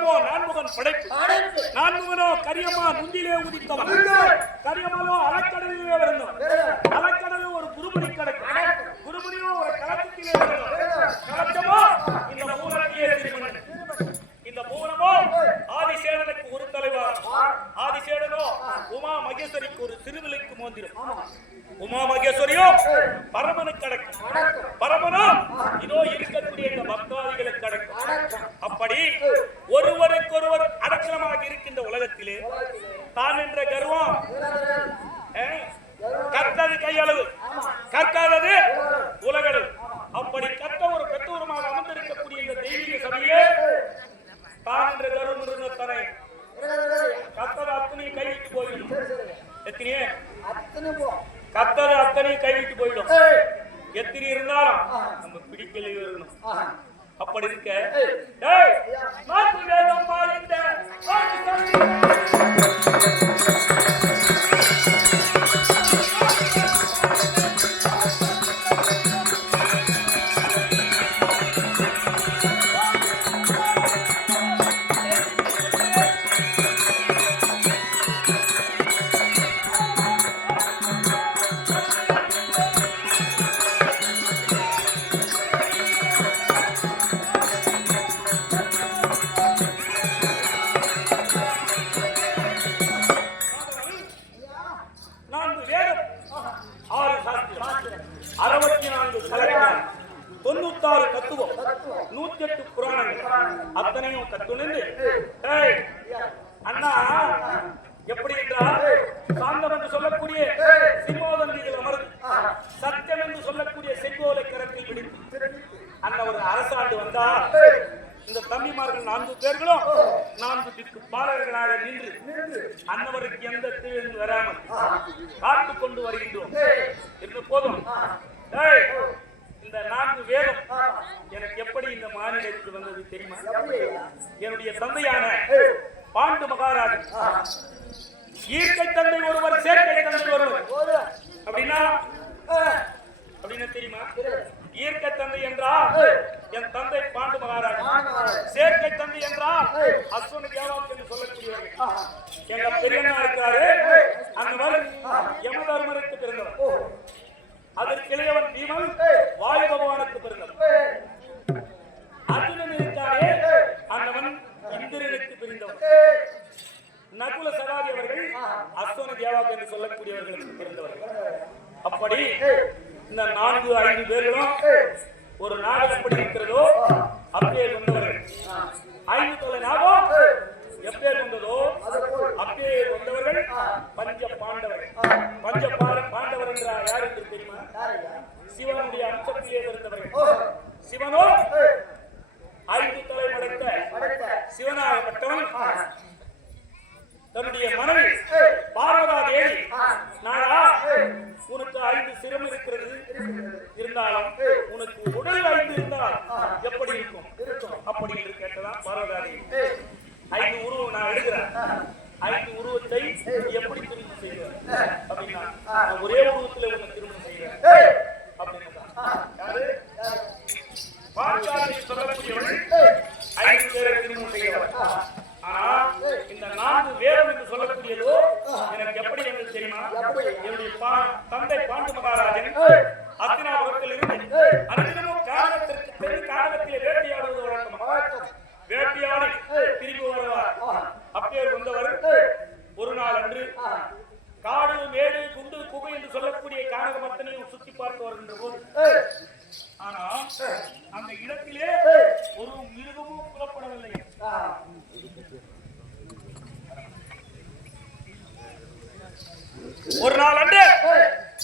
பூரமோ நான்முகன் படைப்பு. நான்முகனோ கரியம்மா நுந்திலே உதித்தவன். கரியம்மனோ அலக்கடலிலே வருந்தவன். அலக்கடலும் ஒரு குருமணி கடக்கு. குருமணியோ ஒரு கலக்கத்திலே வருந்தவன். கலக்கமோ இந்த பூரத்திலே திருமணன். இந்த பூரமோ ஆதிசேடனுக்கு ஒரு தலைவர். ஆதிசேடனோ உமா மகேஸ்வரிக்கு ஒரு திருவிலைக்கு மோந்திரம். உமா மகேஸ்வரியோ பரமனுக்கு அடக்கு. பரமனோ இதோ இருக்கக்கூடிய இந்த பக்தாதிகளுக்கு அடக்கு. அப்படி ஒருவருக்கொருவர் அடக்கலமாக இருக்கின்ற உலகத்திலே தான் என்ற கர்வம் கற்றது கையளவு, கற்காதது உலகளவு. அப்படி கற்ற ஒரு பெற்றோருமாக அமர்ந்திருக்கக்கூடிய இந்த தெய்வீக சபையே தான் என்ற கர்வம் இருந்தனை கத்தது அத்தனையும் கைவிட்டு போயிடும். எத்தனையே கத்தது அத்தனையும் கைவிட்டு போயிடும். எத்தனை இருந்தாலும் நம்ம பிடிக்கல இருக்கணும். அப்படி இருக்க அண்ணா எப்படி என்றால் சாந்தம் என்று சொல்லக்கூடிய சிம்மோதன் மீது அமர்ந்து சத்தியம் என்று சொல்லக்கூடிய செங்கோலை கரத்தில் பிடித்து அந்த ஒரு அரசாண்டு வந்தா இந்த தம்பிமார்கள் 4 பேர்களும் 4 திக்கு பாலர்களாக நின்று அன்னவருக்கு எந்த தீங்கு வராமல் காத்துக் கொண்டு வருகின்றோம். இருந்த போதும் இந்த 4 வேதம் எனக்கு எப்படி இந்த மாநிலத்துக்கு வந்தது தெரியுமா? என்னுடைய தந்தையான பாண்டு மகாராஜன் ஈர்க்கை தந்தை ஒருவர், சேர்க்கை தந்தை ஒருவர். அப்படின்னா தெரியுமா? ஈர்க்கை தந்தை என்றால் என் தந்தை பாண்டு மகாராஜன், சேர்க்கை தந்தை என்றால் அஸ்வன தேவாக் என்று சொல்லக்கூடியவர்கள். எங்க பெரியண்ணா இருக்காரு, அந்தவர் யமதர்மருக்கு பிறந்தவர். அதற்கு இளையவன் பீமன் வாயு பகவானுக்கு பிறந்தவன். அர்ஜுனன் இருக்காரே அந்தவன் இந்திரனுக்கு பிறந்தவன். நகுல சகாதி அவர்கள் அஸ்வன தேவாக் என்று சொல்லக்கூடியவர்களுக்கு பிறந்தவர்கள். அப்படி இந்த 4-5 பேர்களும் ஒரு நாடு எப்படி இருக்கிறதோ அப்படியே வந்தவர்கள். 5 தொலை நாகம் எப்பே வந்ததோ அப்படியே வந்தவர்கள் பஞ்ச பாண்டவர்கள். பஞ்ச பாண்டவர் என்றால் யார் என்று தெரியுமா? சிவனுடைய அம்சத்திலே இருந்தவர்கள். சிவனோ 5 தலை படைத்த சிவனாகப்பட்டவன் தன்னுடைய மனைவி பார்வதா தேவி, நானா உனக்கு 5 சிரம் இருக்கிறது, இருந்தாலும் உனக்கு உடல் 5 இருந்தால் எப்படி இருக்கும் அப்படி என்று கேட்டதான் பார்வதா தேவி. 5 உருவம் நான் எடுக்கிறேன், 5 உருவத்தை எப்படி திருமணம் செய்வேன் அப்படின்னா ஒரே உருவத்தில் உன்னை திருமணம் செய்வேன் அப்படின்னு சொல்லக்கூடியவர்கள் 5 பேரை திருமணம் செய்யவர். ஆனா இந்த 4 வேதம் என்று சொல்லக்கூடியதோ எனக்கு எப்படி என்று தெரியுமா? என்னுடைய தந்தை பாண்டு மகாராஜன் அத்தினாபுரத்தில் இருந்து அனுதினமும் காரணத்திலே வேட்டையாடுவது வழக்கம். வேட்டையாடி திரும்பி வருவார். அப்பே வந்தவர் ஒரு நாள் அன்று காடு மேடு குண்டு குகை என்று சொல்லக்கூடிய கானகமத்தனையும் சுற்றி பார்த்து வருகின்ற போது ஆனா அந்த இடத்திலே ஒரு மிருகமும் புலப்படவில்லை. ஒரு நாள் அன்று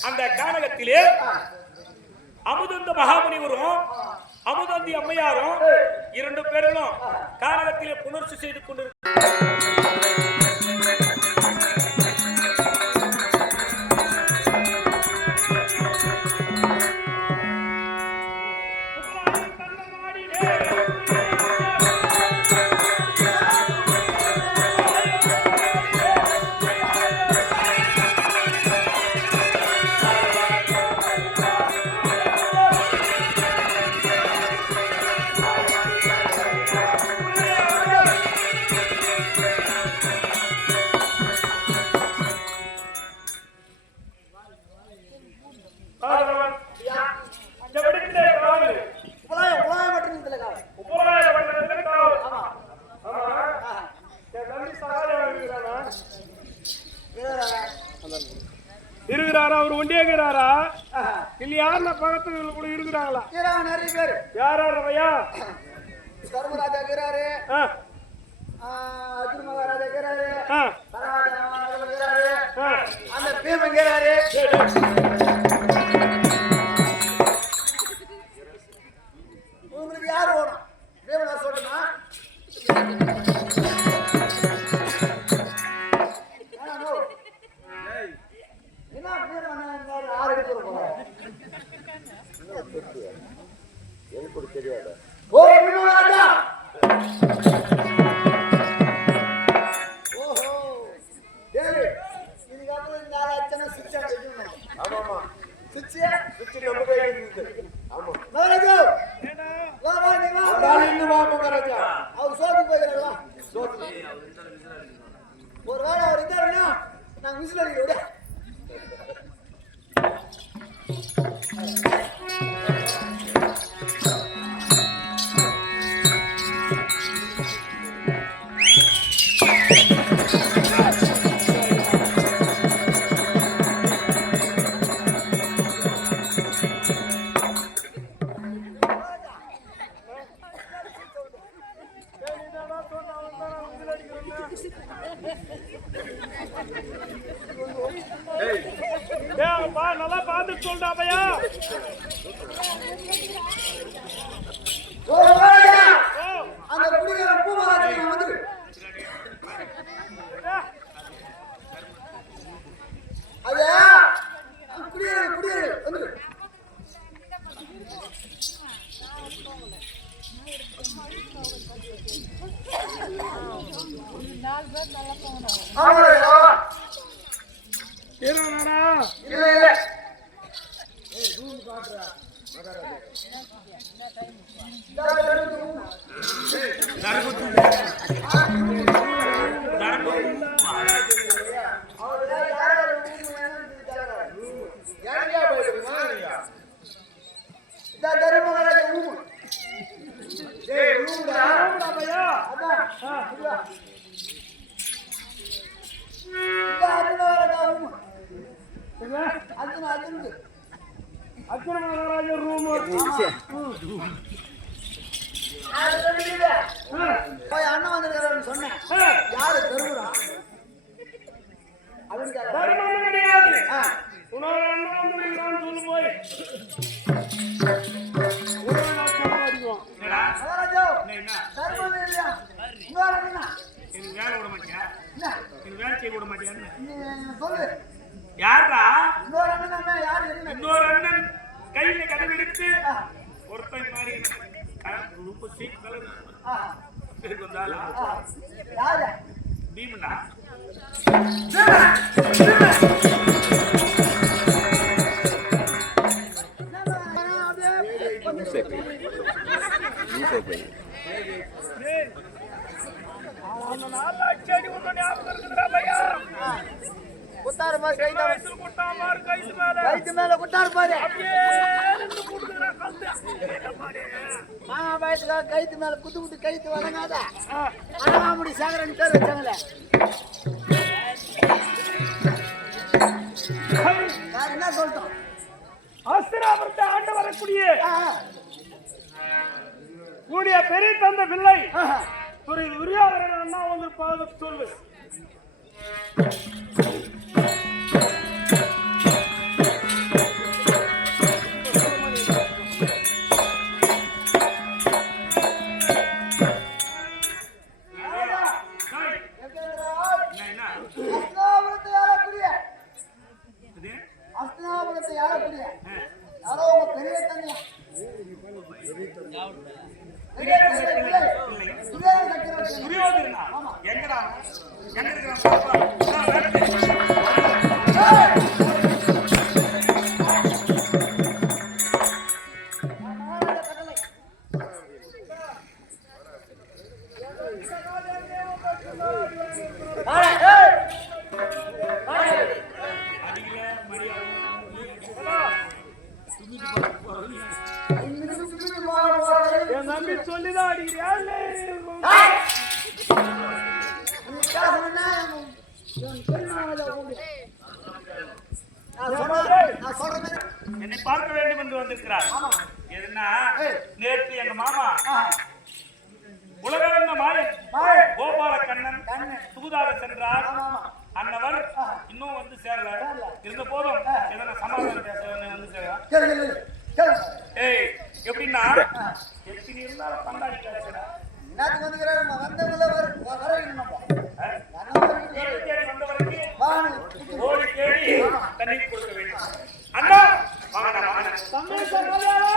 அந்த கானகத்திலே அமுதந்த மகாமுனிவரும் அமுதந்தி அம்மையாரும் 2 பேரும் கானகத்திலே புணர்ச்சி செய்து கொண்டிருக்கிறார். கேக்குறாரா இல்ல யாருன்னா பக்கத்துல கூட இருக்கிறாங்களா? நிறைய பேர். யார் ஐயா? தர்மராஜா இருக்கிறாரு, அர்ஜுன் மகாராஜா இருக்கிறாரு, அந்த பீமன் இருக்கிறாரு. உங்களுக்கு யார் ஓடும்? பீமன் சொல்லணுமா? ஒரு வேலை அவர் இருந்தாருன்னா நாங்க விசில் அடிக்கிறோம். நல்லா பார்த்து சொல்றா பையா. அந்த குடிகார பூமாராஜி வந்து ஐயா குடிகார வந்து அண்ணா வந்து சொன்னேன். யாரு தருவா? யாரா இன்னொரு அண்ணன் கையில கதவெடுத்து ஒருத்தன் மாதிரி ரொம்ப சீட் கலர் பீமனா செடி ஒண்ணு ஞாபகம் இருக்குதுடா பையா. குத்தாரு பாரு கைத்து கைத்து மேல குத்தாரு பாரு. கைத்து மேல குத்து குத்து கைத்து வழங்காத அழகாமுடி சேகரன் பேர் வச்சாங்களே. என்ன சொல்லிட்டோம்? அஸ்திராபுரத்தை ஆண்டு வரக்கூடிய கூடிய பெரிய தந்த பிள்ளை துரியோதரன் அண்ணா வந்து பாது சொல்லு. அஸ்தினாபுரத்தை யாரக்கூடிய யாரோ உங்க பெரிய தந்தையா துரியோதரனா எங்கடா எங்க இருக்கிறான்? சொல்லிதான் அடிக்கிறியா? நான் சொல்ற மாதிரி என்னை பார்க்க வேண்டும் என்று வந்திருக்கிறார். எதுனா நேற்று எங்க மாமா உலகளந்த மாயன் கோபால கண்ணன் தூதாக சென்றார். அன்னவர் இன்னும் வந்து சேரல. இருந்த போதும் எதனா சமாதானம் பேச வந்து சேரலாம். ஏய் எப்படின்னா எத்தனை இருந்தாலும் பண்டாடி கிடைக்கிறா என்னத்துக்கு வந்துக்கிறாரு வந்தவங்கள வந்தவருக்கு ஓடி தேடி தண்ணீர் கொடுக்க வேண்டும். அண்ணா வாங்க வாங்க தம்பி சகோதரா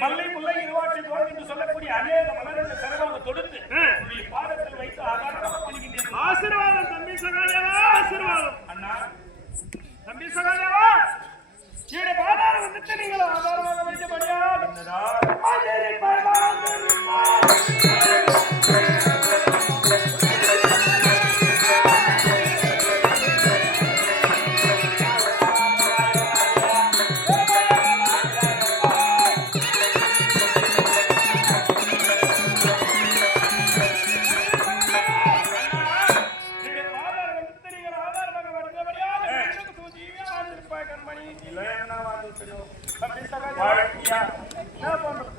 மல்லை முல்லை இருவாட்சி தோல் என்று சொல்லக்கூடிய அநேக மலர்கள் சிறப்பாக தொடுத்து பாதத்தில் வைத்து ஆதாரமாக பண்ணுகின்றேன். ஆசீர்வாதம் தம்பி சகாதேவா, ஆசீர்வாதம். அண்ணா தம்பி சகாதேவா, கீழே பாதாரம் வந்துட்டு நீங்கள் ஆதாரமாக வைத்தபடியா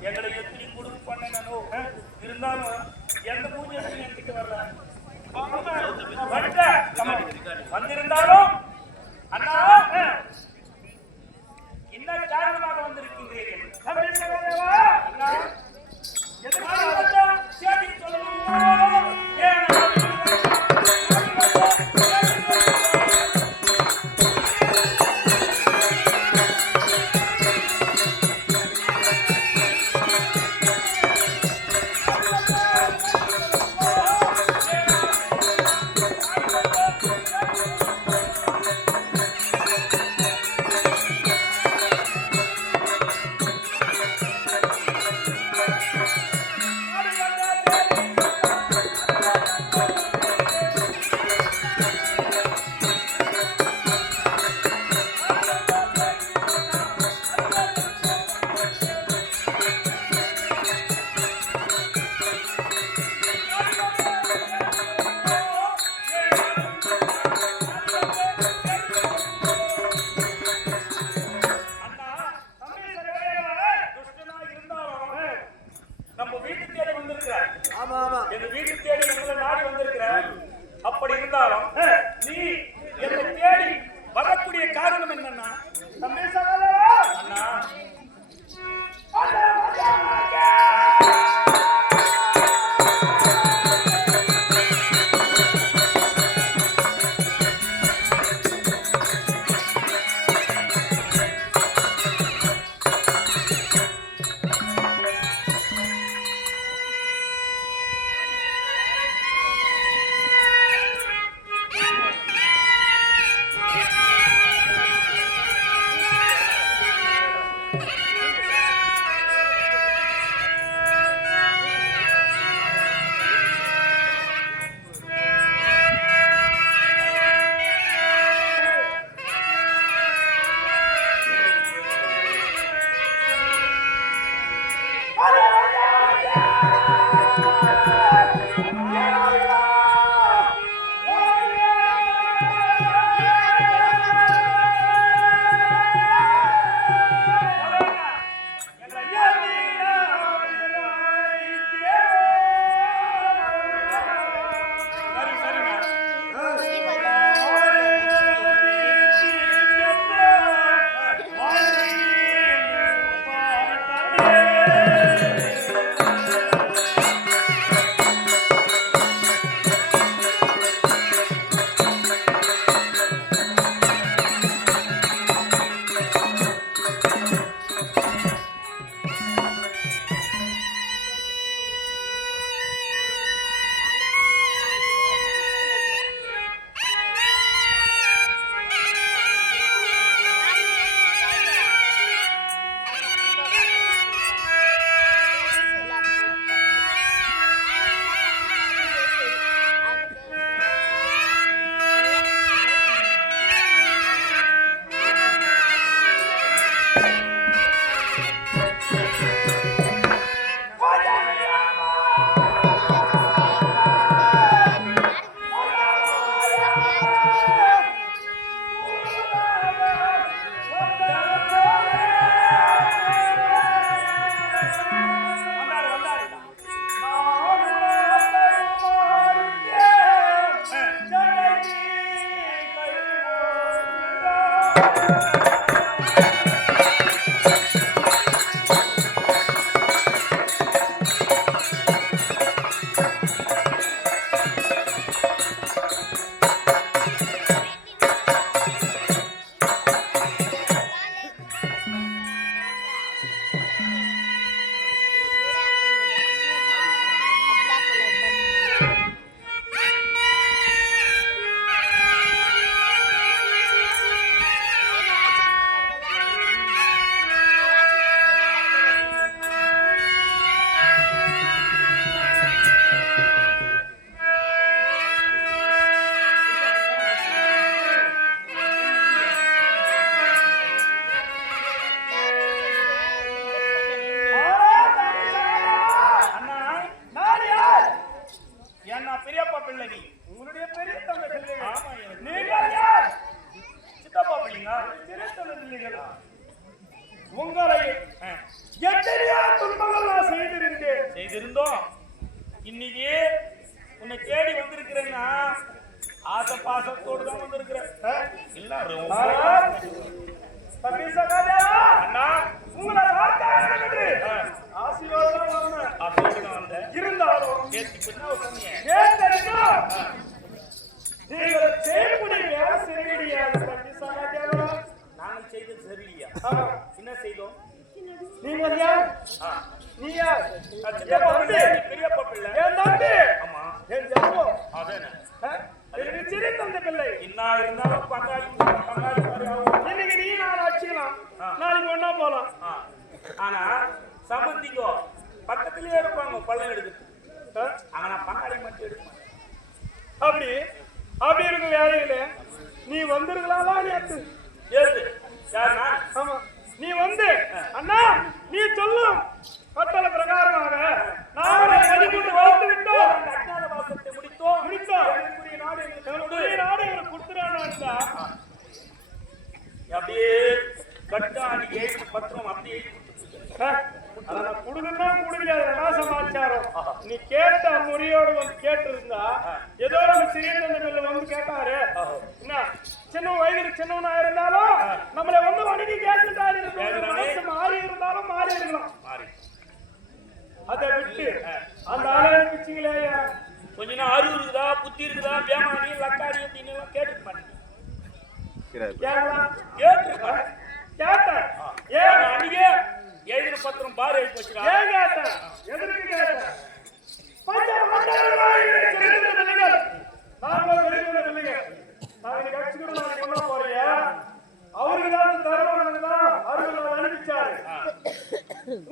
எங்களை எத்தனை குடும்பம் பண்ணணும் இருந்தாலும் எந்த பூஜையும் என்கிட்ட வரல வந்திருந்தாலும் அண்ணா என்ன காரணமாக வந்திருக்கின்றீர்கள்? அண்ணா எதற்காக சேதி சொல்லணும்? அப்படி இருந்தாலும் நீ என்னை தேடி வரக்கூடிய காரணம் என்னன்னா அண்ணா அண்ணா நான் யார்? என்ன பெரியப்பா பிள்ளை நீ உங்களுடைய பெரிய தந்தை பிள்ளைகள். ஆமா எனக்கு நீங்கள் யார்? சித்தப்பா பிள்ளைங்க சிறிய தந்தை பிள்ளைகளா? உங்களை ஆ, எத்தனையோ துன்பங்கள் நான் செய்திருந்தேன். செய்திருந்தோம். இன்னைக்கு உன்னை தேடி வந்திருக்கிறேன்னா ஆசை பாசத்தோடு தான் வந்திருக்கிறேன். இல்ல ரொம்ப தம்பி சகாதேவா, அண்ணா உங்களை பார்த்தா எனக்கு ஆ, ஆசீர்வாதம் வரணும். ஆசையோடு நான் வந்தேன். இருந்தாலும் நேத்து என்ன சொன்னீங்க? ஏத்தனைக்கும் நீங்கள் செய்யக்கூடிய வேலை சரியில்லையாது தம்பி சகாதேவா. நாங்கள் செய்தது சரியில்லையா? ஆமா. என்ன செய்தோம்? நீங்கள் யார்? ஆ, நீ யார்? நான் சித்தப்பா பிள்ளை, நீ பெரியப்பா பிள்ளை. என் தம்பி, ஆமா என் ஜம்பம். அதானே. எனக்கு சிறிய தந்தை பிள்ளை. என்ன இருந்தாலும் பங்காளி மாதிரி ஆகும். இன்னைக்கு நீ நான் அடிச்சுக்கலாம், ஆ. நாளைக்கு ஒண்ணா போலாம். ஆ, ஆனா சம்பந்திக்கோ பக்கத்திலேயே இருப்பாங்க பள்ளம் எடுக்குது. ஆனா பங்காளி மட்டும் எடுப்பாங்க. அப்படி அப்படி இருக்கும் வேலையில நீ வந்திருக்கலாமா நேத்து? ஏது யாருன்னா ஆமா, நீ வந்து அண்ணா நீ சொல்லும் கட்டளை பிரகாரமாக நாங்களே மதிப்பிட்டு வைத்து விட்டோம். அந்த அஞ்ஞான வாசத்தை முடித்தோம். முடித்தோம். எனக்குரிய நாடு எங்களுக்கு என்னுடைய நாடு எனக்கு கொடுத்துறானா இருந்தா அப்படியே கட்டாணி எழுதி பத்திரம் அப்படியே குடுக்கணும்னா குடுக்கல, அதெல்லாம் சமாச்சாரம். நீ கேட்ட முறையோடு வந்து கேட்டு இருந்தா ஏதோ நம்ம சிறிய தந்தை வந்து கேட்டாரு. என்ன சின்ன வயதுல சின்னவனா இருந்தாலும் நம்மளை வந்து வணங்கி கேட்டுட்டாரு. மனசு மாறி இருந்தாலும் மாறி இருக்கலாம். மாறி அதை விட்டு அந்த ஆளை பிச்சுங்களே. கொஞ்ச நாள் அறிவு இருக்குதா, புத்தி இருக்குதா, பேமானி லக்காடி அப்படின்னு எல்லாம் கேட்டு மாட்டேன். கேட்கலாம் கேட்டுருப்பேன். கேட்டேன். ஏன் அன்னைக்கே எழுதின பத்திரம் பாரு எழுதி வச்சுக்கா. ஏன் கேட்டேன்? எதற்கு கேட்டேன்? பஞ்சம் மண்டலமாய் இருக்கிறது பிள்ளைகள். நாங்கள் வெளியுள்ள பிள்ளைகள். நாங்கள் கட்சிக்கு நாங்கள் கொண்டு போறியா? அவருக்கு தான் தருவாங்க தான் அவர்கள் அனுப்பிச்சாரு.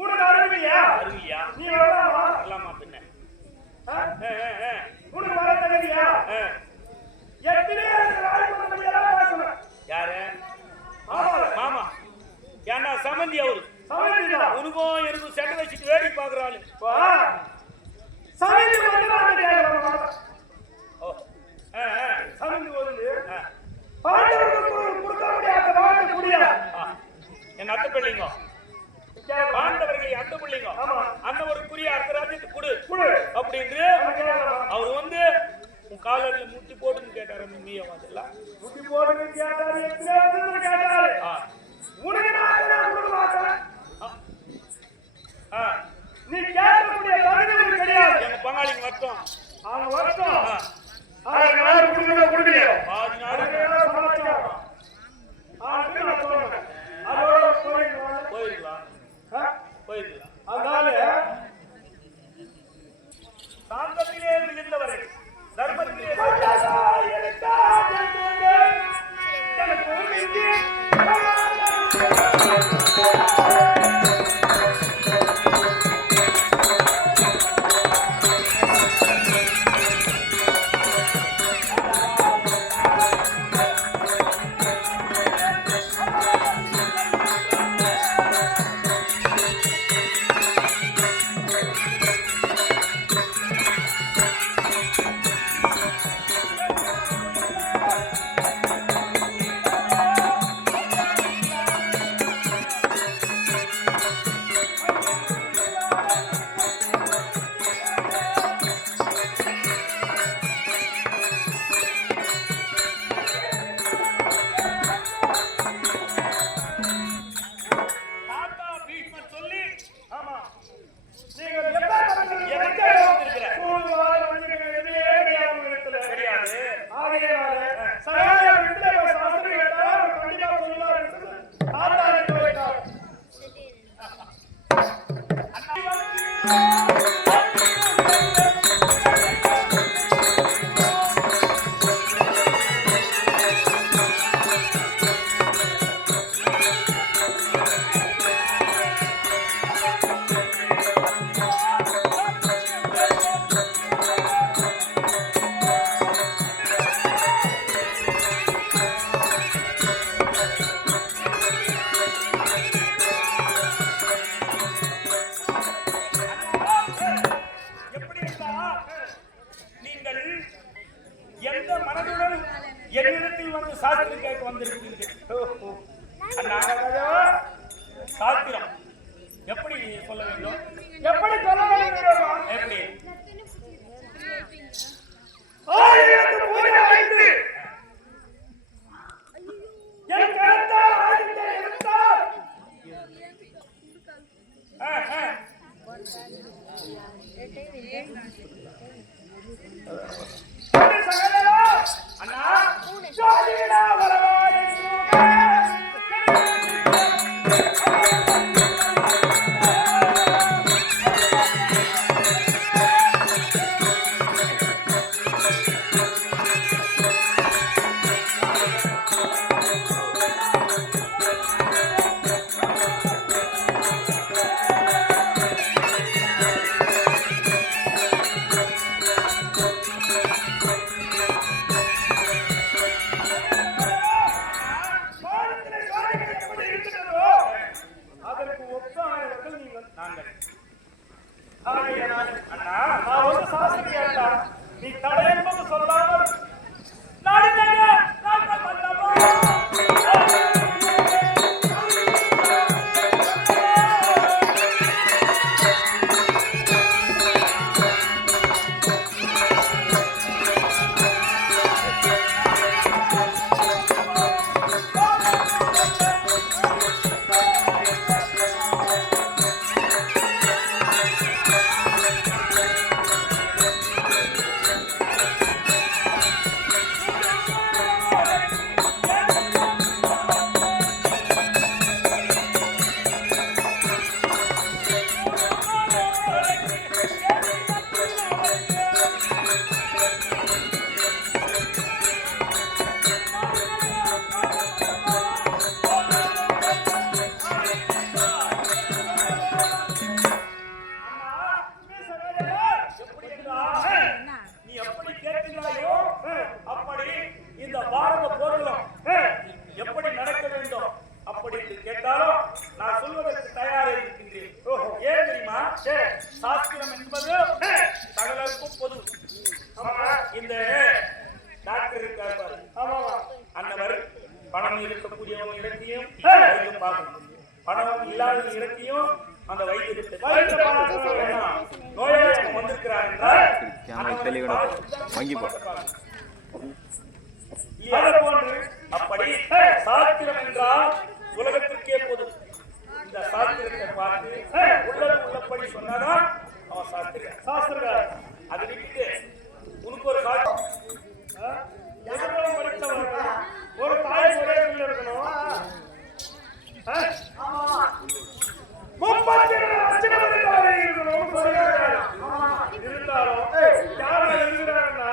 உனக்கு அருமையா? அருமையா? நீ வரலாமா? வரலாமா பின்ன? உனக்கு வர தகுதியா? எத்தனையோ வாய்ப்பு பேசணும். யாரு? ஆமா, மாமா. ஏன்னா சமந்தி அவரு. சமையல்தான். உனக்கும் எனக்கும் செட்டை வச்சுட்டு வேடிக்கை பாக்குறாள். சமையல் மட்டும் கேட்கலாம். ஓ, சமையல் வந்து பாண்டவர்களுக்கு கொடுக்க முடியாத வாங்க முடியாது. எங்க அத்தை பிள்ளைங்க பாண்டவர்களை அத்தை பிள்ளைங்க ஆமா. அந்த ஒரு குறிய அடுத்த ராஜ்யத்துக்கு கொடு குடு அப்படின்னு அவர் வந்து உன் காலர்ல முட்டி போட்டுன்னு கேட்டாரு. மீயவாதெல்லாம் முட்டி போட்டு கேட்டாரு. எத்தனை கேட்டாரு. உனக்கு நான் கொடுக்க மாட்டேன். நீ கேட்கக்கூடிய தகுதி உனக்கு கிடையாது. எங்க பங்காளிங்க வட்டம் அவங்க வரட்டும். நாடு கொடுக்கலையோ பாதி நாடு சமாச்சாரம். நான் சொல்றேன். அதோட போயிருக்கலாம். போயிருக்கலாம். போயிருக்கலாம். அதனால சாந்தத்திலே இருந்தவரை தர்மத்திலே ஆகையினாலே சகல வீட்டிலே போய் சாஸ்திரம் கேட்டா கண்டிப்பா சொல்லுவார் என்று தாத்தா எடுத்து வைத்தார். எப்படி என்றால், நீங்கள் எந்த மனதுடன் என்னிடத்தில் வந்து சாஸ்திரம் கேட்க வந்திருக்கிறீர்கள்? அண்ணா, சாஸ்திரம் எப்படி சொல்ல வேண்டும்? எப்படி சொல்ல வேண்டும்? எப்படி? ஆயிரத்து பூஜை வைத்து என் கருத்தால் ஆதித்த இருந்தால் சகலரா அண்ணா, ஜாதிடா வரவாய் பாரதிலே காரியங்கள் எப்படி இருக்கிறதோ அதற்கு ஒப்பானவர்கள் நீங்கள் நாங்கள் ஆகையினால் அண்ணா நான் வந்து சாஸ்திரம் கேட்டா நீ தடை என்பது சொல்லாமல் நாடினாங்க நாங்கள் வந்தோம். எப்படி என்றால், நீ எப்படி கேட்கிறாயோ அப்படி இந்த பாரத போர்களும் எப்படி நடக்க வேண்டும் அப்படி என்று கேட்டாலும் நான் சொல்வதற்கு தயாராக இருக்கின்றேன். ஏன் தெரியுமா? சாஸ்திரம் என்பது சகலருக்கும் பொது. இந்த டாக்டர் இருக்கார் பாரு, அன்னவர் பணம் இருக்கக்கூடியவங்க இடத்தையும் வைத்தியம் பார்க்கணும், பணம் இல்லாத இடத்தையும் அந்த வைத்தியத்தை நோயாளி வந்திருக்கிறார் என்றால் அப்படி சாஸ்திரம் என்றால் உலகத்திற்கே பொது. இந்த சாஸ்திரத்தை பார்த்து உள்ளது உள்ளபடி சொன்னாதான் அவன் சாஸ்திரம். அது விட்டு உனக்கு ஒரு சாஸ்திரம் எவ்வளவு படித்தவர்கள் ஒரு தாய் ஒரே பிள்ளை இருக்கணும். 32 லட்சம் இருக்கணும். இருந்தாலும் யாரும் இருக்கிறாங்கன்னா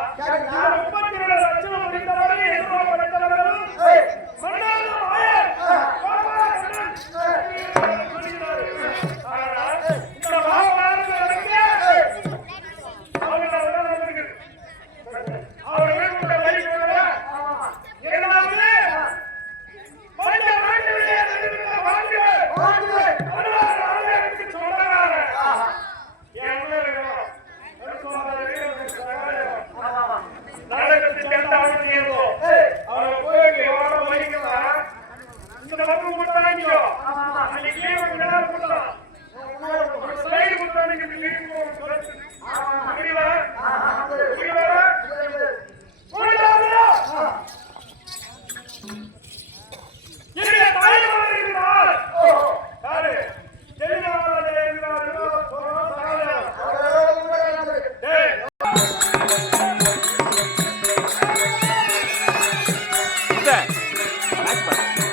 ஆ.